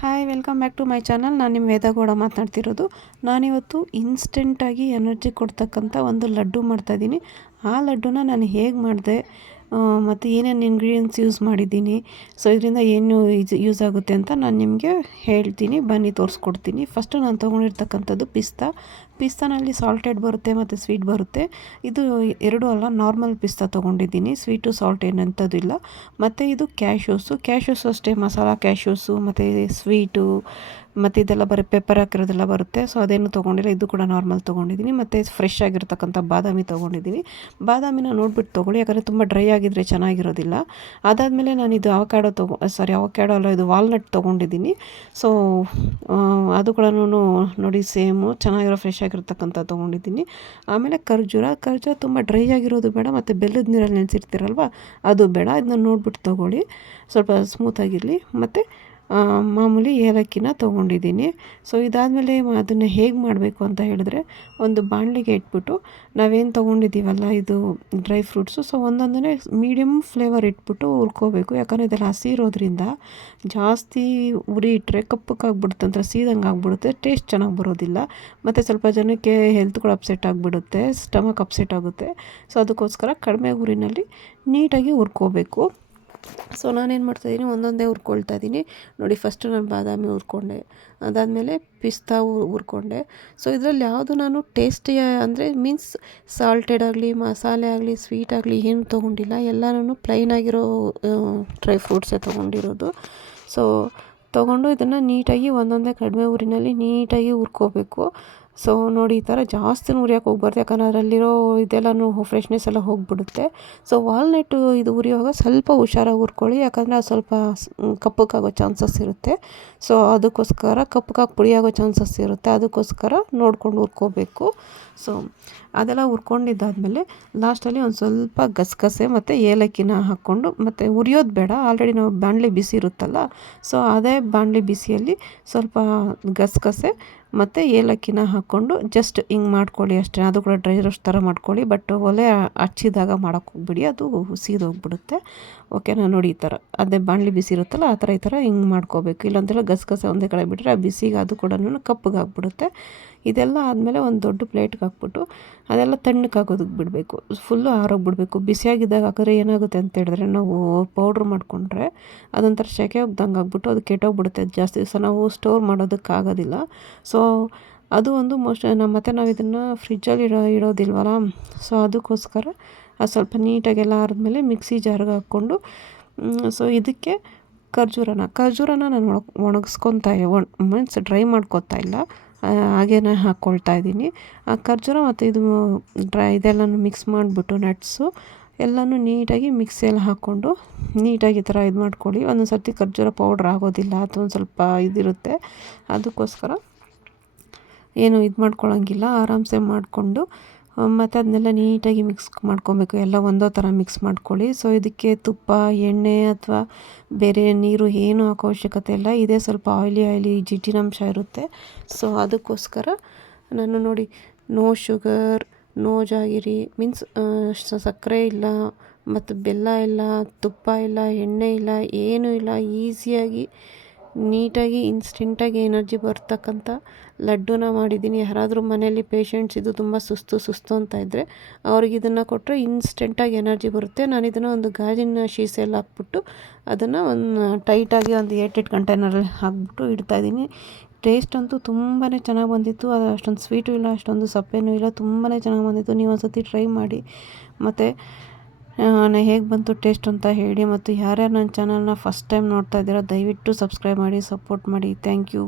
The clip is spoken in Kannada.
Hi welcome back to my channel. ನಾನು ನಿಮ್ಮ ವೇದಗೌಡ ಮಾತನಾಡ್ತಿರೋದು. ನಾನಿವತ್ತು ಇನ್ಸ್ಟೆಂಟಾಗಿ ಎನರ್ಜಿ ಕೊಡ್ತಕ್ಕಂಥ ಒಂದು ಲಡ್ಡು ಮಾಡ್ತಾಯಿದ್ದೀನಿ. ಆ ಲಡ್ಡುನ ನಾನು ಹೇಗೆ ಮಾಡಿದೆ ಮತ್ತು ಏನೇನು ಇಂಗ್ರೀಡಿಯೆಂಟ್ಸ್ ಯೂಸ್ ಮಾಡಿದ್ದೀನಿ, ಸೊ ಇದರಿಂದ ಏನು ಯೂಸ್ ಆಗುತ್ತೆ ಅಂತ ನಾನು ನಿಮಗೆ ಹೇಳ್ತೀನಿ. ಬನ್ನಿ ತೋರಿಸ್ಕೊಡ್ತೀನಿ. ಫಸ್ಟು ನಾನು ತೊಗೊಂಡಿರ್ತಕ್ಕಂಥದ್ದು ಪಿಸ್ತಾನಲ್ಲಿ ಸಾಲ್ಟೆಡ್ ಬರುತ್ತೆ ಮತ್ತು ಸ್ವೀಟ್ ಬರುತ್ತೆ. ಇದು ಎರಡೂ ಅಲ್ಲ, ನಾರ್ಮಲ್ ಪಿಸ್ತಾ ತೊಗೊಂಡಿದ್ದೀನಿ. ಸ್ವೀಟು ಸಾಲ್ಟ್ ಏನಂಥದ್ದು ಇಲ್ಲ. ಮತ್ತು ಇದು ಕ್ಯಾಶ್ಯೂಸು ಅಷ್ಟೇ, ಮಸಾಲ ಕ್ಯಾಶ್ಯೂಸು ಮತ್ತು ಸ್ವೀಟು ಮತ್ತು ಇದೆಲ್ಲ ಪೆಪ್ಪರ್ ಹಾಕಿರೋದೆಲ್ಲ ಬರುತ್ತೆ. ಸೊ ಅದೇನು ತೊಗೊಂಡಿಲ್ಲ. ಇದು ಕೂಡ ನಾರ್ಮಲ್ ತೊಗೊಂಡಿದ್ದೀನಿ. ಮತ್ತು ಫ್ರೆಶ್ ಆಗಿರ್ತಕ್ಕಂಥ ಬಾದಾಮಿ ತೊಗೊಂಡಿದ್ದೀನಿ. ಬಾದಾಮಿನ ನೋಡ್ಬಿಟ್ಟು ತೊಗೊಳ್ಳಿ, ಯಾಕಂದರೆ ತುಂಬ ಡ್ರೈ ಆಗಿದ್ದರೆ ಚೆನ್ನಾಗಿರೋದಿಲ್ಲ. ಅದಾದಮೇಲೆ ನಾನು ಇದು ಅವಕ್ಯಾಡೋ ಅಲ್ಲ, ಇದು ವಾಲ್ನಟ್ ತೊಗೊಂಡಿದ್ದೀನಿ. ಸೊ ಅದು ಕೂಡ ನೋಡಿ ಸೇಮು ಚೆನ್ನಾಗಿರೋ ಫ್ರೆಶ್ ಆಗಿರ್ತಕ್ಕಂಥ ತೊಗೊಂಡಿದ್ದೀನಿ. ಆಮೇಲೆ ಖರ್ಜೂರ ತುಂಬ ಡ್ರೈ ಆಗಿರೋದು ಬೇಡ, ಮತ್ತು ಬೆಲ್ಲದ ನೀರಲ್ಲಿ ನೆನೆಸಿರ್ತೀರಲ್ವ ಅದು ಬೇಡ. ಇದನ್ನ ನೋಡ್ಬಿಟ್ಟು ತೊಗೊಳ್ಳಿ, ಸ್ವಲ್ಪ ಸ್ಮೂತಾಗಿರಲಿ. ಮತ್ತು ಮಾಮೂಲಿ ಏಲಕ್ಕಿನ ತೊಗೊಂಡಿದ್ದೀನಿ. ಸೊ ಇದಾದಮೇಲೆ ಅದನ್ನು ಹೇಗೆ ಮಾಡಬೇಕು ಅಂತ ಹೇಳಿದ್ರೆ, ಒಂದು ಬಾಣಲಿಗೆ ಇಟ್ಬಿಟ್ಟು ನಾವೇನು ತೊಗೊಂಡಿದ್ದೀವಲ್ಲ ಇದು ಡ್ರೈ ಫ್ರೂಟ್ಸು, ಸೊ ಒಂದೊಂದನ್ನೇ ಮೀಡಿಯಮ್ ಫ್ಲೇವರ್ ಇಟ್ಬಿಟ್ಟು ಹುರ್ಕೋಬೇಕು. ಯಾಕಂದರೆ ಇದೆಲ್ಲ ಹಸಿ ಇರೋದ್ರಿಂದ ಜಾಸ್ತಿ ಉರಿ ಇಟ್ಟರೆ ಕಪ್ಪಕ್ಕಾಗ್ಬಿಡುತ್ತೆ, ಒಂಥರ ಸೀದಂಗೆ ಆಗಿಬಿಡುತ್ತೆ, ಟೇಸ್ಟ್ ಚೆನ್ನಾಗಿ ಬರೋದಿಲ್ಲ. ಮತ್ತು ಸ್ವಲ್ಪ ಜನಕ್ಕೆ ಹೆಲ್ತ್ ಕೂಡ ಅಪ್ಸೆಟ್ ಆಗಿಬಿಡುತ್ತೆ, ಸ್ಟಮಕ್ ಅಪ್ಸೆಟ್ ಆಗುತ್ತೆ. ಸೊ ಅದಕ್ಕೋಸ್ಕರ ಕಡಿಮೆ ಉರಿನಲ್ಲಿ ನೀಟಾಗಿ ಹುರ್ಕೋಬೇಕು. ಸೊ ನಾನೇನು ಮಾಡ್ತಾಯಿದ್ದೀನಿ, ಒಂದೊಂದೇ ಹುರ್ಕೊಳ್ತಾ ಇದ್ದೀನಿ. ನೋಡಿ, ಫಸ್ಟು ನಾನು ಬಾದಾಮಿ ಹುರ್ಕೊಂಡೆ, ಅದಾದಮೇಲೆ ಪಿಸ್ತಾ ಹುರ್ಕೊಂಡೆ. ಸೊ ಇದರಲ್ಲಿ ಯಾವುದು ನಾನು ಟೇಸ್ಟಿ ಅಂದರೆ ಮೀನ್ಸ್ ಸಾಲ್ಟೆಡ್ ಆಗಲಿ, ಮಸಾಲೆ ಆಗಲಿ, ಸ್ವೀಟ್ ಆಗಲಿ ಏನು ತೊಗೊಂಡಿಲ್ಲ. ಎಲ್ಲನೂ ಪ್ಲೈನಾಗಿರೋ ಡ್ರೈ ಫ್ರೂಟ್ಸೇ ತೊಗೊಂಡಿರೋದು. ಸೊ ತೊಗೊಂಡು ಇದನ್ನು ನೀಟಾಗಿ ಒಂದೊಂದೇ ಕಡಿಮೆ ಊರಿನಲ್ಲಿ ನೀಟಾಗಿ ಹುರ್ಕೋಬೇಕು. ಸೊ ನೋಡಿ, ಈ ಥರ ಜಾಸ್ತಿ ಉರಿಯೋಕೆ ಹೋಗ್ಬಾರ್ದು, ಯಾಕಂದರೆ ಅದರಲ್ಲಿರೋ ಇದೆಲ್ಲನೂ ಫ್ರೆಶ್ನೆಸ್ ಎಲ್ಲ ಹೋಗಿಬಿಡುತ್ತೆ. ಸೊ ವಾಲ್ನಟ್ಟು ಇದು ಉರಿಯುವಾಗ ಸ್ವಲ್ಪ ಹುಷಾರಾಗಿ ಹುರ್ಕೊಳ್ಳಿ, ಯಾಕಂದರೆ ಅದು ಸ್ವಲ್ಪ ಕಪ್ಪಕ್ಕಾಗೋ ಚಾನ್ಸಸ್ ಇರುತ್ತೆ. ಸೊ ಅದಕ್ಕೋಸ್ಕರ ಕಪ್ಪಕ್ಕಾಗಿ ಪುಡಿಯಾಗೋ ಚಾನ್ಸಸ್ ಇರುತ್ತೆ, ಅದಕ್ಕೋಸ್ಕರ ನೋಡ್ಕೊಂಡು ಹುರ್ಕೋಬೇಕು. ಸೊ ಅದೆಲ್ಲ ಹುರ್ಕೊಂಡಿದ್ದಾದಮೇಲೆ ಲಾಸ್ಟಲ್ಲಿ ಒಂದು ಸ್ವಲ್ಪ ಗಸಗಸೆ ಮತ್ತು ಏಲಕ್ಕಿನ ಹಾಕ್ಕೊಂಡು, ಮತ್ತು ಉರಿಯೋದು ಬೇಡ, ಆಲ್ರೆಡಿ ನಾವು ಬಾಣಲೆ ಬಿಸಿ ಇರುತ್ತಲ್ಲ, ಸೊ ಅದೇ ಬಾಣಲೆ ಬಿಸಿಯಲ್ಲಿ ಸ್ವಲ್ಪ ಗಸಗಸೆ ಮತ್ತು ಏಲಕ್ಕಿನ ಹಾಕ್ಕೊಂಡು ಜಸ್ಟ್ ಹಿಂಗೆ ಮಾಡ್ಕೊಳ್ಳಿ ಅಷ್ಟೇ. ಅದು ಕೂಡ ಡ್ರೈ ರೋಸ್ಟ್ ಥರ ಮಾಡ್ಕೊಳ್ಳಿ, ಬಟ್ ಒಲೆ ಹಚ್ಚಿದಾಗ ಮಾಡೋಕ್ಕೆ ಹೋಗ್ಬಿಡಿ, ಅದು ಸೀದೋಗ್ಬಿಡುತ್ತೆ. ಓಕೆನಾ? ನೋಡಿ, ಈ ಥರ ಅದೇ ಬಾಣಲಿ ಬಿಸಿ ಇರುತ್ತಲ್ಲ ಆ ಥರ ಈ ಥರ ಹಿಂಗೆ ಮಾಡ್ಕೋಬೇಕು. ಇಲ್ಲಾಂದರೆ ಗಸಗಸೆ ಒಂದೇ ಕಡೆ ಬಿಟ್ಟರೆ ಆ ಬಿಸಿಗೆ ಅದು ಕೂಡ ಕಪ್ಪಗಾಗ್ಬಿಡುತ್ತೆ. ಇದೆಲ್ಲ ಆದಮೇಲೆ ಒಂದು ದೊಡ್ಡ ಪ್ಲೇಟ್ಗೆ ಹಾಕ್ಬಿಟ್ಟು ಅದೆಲ್ಲ ತಣ್ಣಕ್ಕಾಗೋದಕ್ಕೆ ಬಿಡಬೇಕು, ಫುಲ್ಲು ಆರೋಗ್ಬಿಡಬೇಕು. ಬಿಸಿಯಾಗಿದ್ದಾಗ ಹಾಕಿದ್ರೆ ಏನಾಗುತ್ತೆ ಅಂತ ಹೇಳಿದ್ರೆ, ನಾವು ಪೌಡ್ರ್ ಮಾಡಿಕೊಂಡ್ರೆ ಅದೊಂಥರ ಸೆಕೆ ಹೋಗ್ದಂಗೆ ಆಗ್ಬಿಟ್ಟು ಅದು ಕೆಟ್ಟೋಗ್ಬಿಡುತ್ತೆ. ಜಾಸ್ತಿ ದಿವಸ ನಾವು ಸ್ಟೋರ್ ಮಾಡೋದಕ್ಕಾಗೋದಿಲ್ಲ. ಸೊ ಅದು ಒಂದು ಮತ್ತು ನಾವು ಇದನ್ನು ಫ್ರಿಜ್ಜಲ್ಲಿ ಇಡೋದಿಲ್ವಲ್ಲ, ಸೊ ಅದಕ್ಕೋಸ್ಕರ ಅದು ಸ್ವಲ್ಪ ನೀಟಾಗೆಲ್ಲ ಆರಿದ್ಮೇಲೆ ಮಿಕ್ಸಿ ಜಾರ್ಗೆ ಹಾಕ್ಕೊಂಡು, ಸೊ ಇದಕ್ಕೆ ಖರ್ಜೂರನ ನಾನು ಮೀನ್ಸ್ ಡ್ರೈ ಮಾಡ್ಕೊತಾ ಇಲ್ಲ, ಹಾಗೇ ಹಾಕ್ಕೊಳ್ತಾ ಇದ್ದೀನಿ. ಆ ಖರ್ಜೂರ ಮತ್ತು ಇದೆಲ್ಲನೂ ಮಿಕ್ಸ್ ಮಾಡಿಬಿಟ್ಟು ನಟ್ಸು ಎಲ್ಲನೂ ನೀಟಾಗಿ ಮಿಕ್ಸಿಯಲ್ಲಿ ಹಾಕ್ಕೊಂಡು ನೀಟಾಗಿ ಈ ಥರ ಇದು ಮಾಡ್ಕೊಳ್ಳಿ. ಒಂದೊಂದು ಸರ್ತಿ ಖರ್ಜೂರ ಪೌಡ್ರ್ ಆಗೋದಿಲ್ಲ, ಅಥವಾ ಒಂದು ಸ್ವಲ್ಪ ಇದಿರುತ್ತೆ, ಅದಕ್ಕೋಸ್ಕರ ಏನು ಇದು ಮಾಡ್ಕೊಳ್ಳೋಂಗಿಲ್ಲ, ಆರಾಮ್ಸೆ ಮಾಡಿಕೊಂಡು ಮತ್ತು ಅದನ್ನೆಲ್ಲ ನೀಟಾಗಿ ಮಿಕ್ಸ್ ಮಾಡ್ಕೊಬೇಕು. ಎಲ್ಲ ಒಂದೇ ಥರ ಮಿಕ್ಸ್ ಮಾಡ್ಕೊಳ್ಳಿ. ಸೊ ಇದಕ್ಕೆ ತುಪ್ಪ, ಎಣ್ಣೆ ಅಥವಾ ಬೇರೆ ನೀರು ಏನು ಹಾಕೋ ಅವಶ್ಯಕತೆ ಇಲ್ಲ. ಇದೇ ಸ್ವಲ್ಪ ಆಯ್ಲಿ ಜಿಡ್ಡಿನಂಶ ಇರುತ್ತೆ. ಸೊ ಅದಕ್ಕೋಸ್ಕರ ನಾನು ನೋಡಿ, ನೋ ಶುಗರ್, ನೋ ಜಾಗಿರಿ, ಮೀನ್ಸ್ ಸಕ್ಕರೆ ಇಲ್ಲ, ಮತ್ತು ಬೆಲ್ಲ ಇಲ್ಲ, ತುಪ್ಪ ಇಲ್ಲ, ಎಣ್ಣೆ ಇಲ್ಲ, ಏನೂ ಇಲ್ಲ, ಈಸಿಯಾಗಿ ನೀಟಾಗಿ ಇನ್ಸ್ಟೆಂಟಾಗಿ ಎನರ್ಜಿ ಬರ್ತಕ್ಕಂಥ ಲಡ್ಡುನ ಮಾಡಿದ್ದೀನಿ. ಯಾರಾದರೂ ಮನೆಯಲ್ಲಿ ಪೇಷಂಟ್ಸ್ ಇದು ತುಂಬ ಸುಸ್ತು ಅಂತ ಇದ್ದರೆ ಅವ್ರಿಗೆ ಇದನ್ನು ಕೊಟ್ಟರೆ ಇನ್ಸ್ಟೆಂಟಾಗಿ ಎನರ್ಜಿ ಬರುತ್ತೆ. ನಾನು ಇದನ್ನು ಒಂದು ಗಾಜಿನ ಶೀಸೆಯಲ್ಲಿ ಹಾಕ್ಬಿಟ್ಟು ಅದನ್ನು ಒಂದು ಟೈಟಾಗಿ ಒಂದು 8 ಕಂಟೈನರಲ್ಲಿ ಹಾಕ್ಬಿಟ್ಟು ಇಡ್ತಾಯಿದ್ದೀನಿ. ಟೇಸ್ಟ್ ಅಂತೂ ತುಂಬಾ ಚೆನ್ನಾಗಿ ಬಂದಿತ್ತು. ಅದು ಅಷ್ಟೊಂದು ಸ್ವೀಟು ಇಲ್ಲ, ಅಷ್ಟೊಂದು ಸಪ್ಪೆನೂ ಇಲ್ಲ, ತುಂಬಾ ಚೆನ್ನಾಗಿ ಬಂದಿತ್ತು. ನೀವು ಒಂದು ಸತಿ ಟ್ರೈ ಮಾಡಿ, ಮತ್ತು ಹೇಗೆ ಬಂತು ಟೇಸ್ಟ್ ಅಂತ ಹೇಳಿ. ಮತ್ತು ಯಾರ್ಯಾರು ನನ್ನ ಚಾನಲ್ನ ಫಸ್ಟ್ ಟೈಮ್ ನೋಡ್ತಾ ಇದ್ದೀರಾ, ದಯವಿಟ್ಟು ಸಬ್ಸ್ಕ್ರೈಬ್ ಮಾಡಿ, ಸಪೋರ್ಟ್ ಮಾಡಿ. Thank you.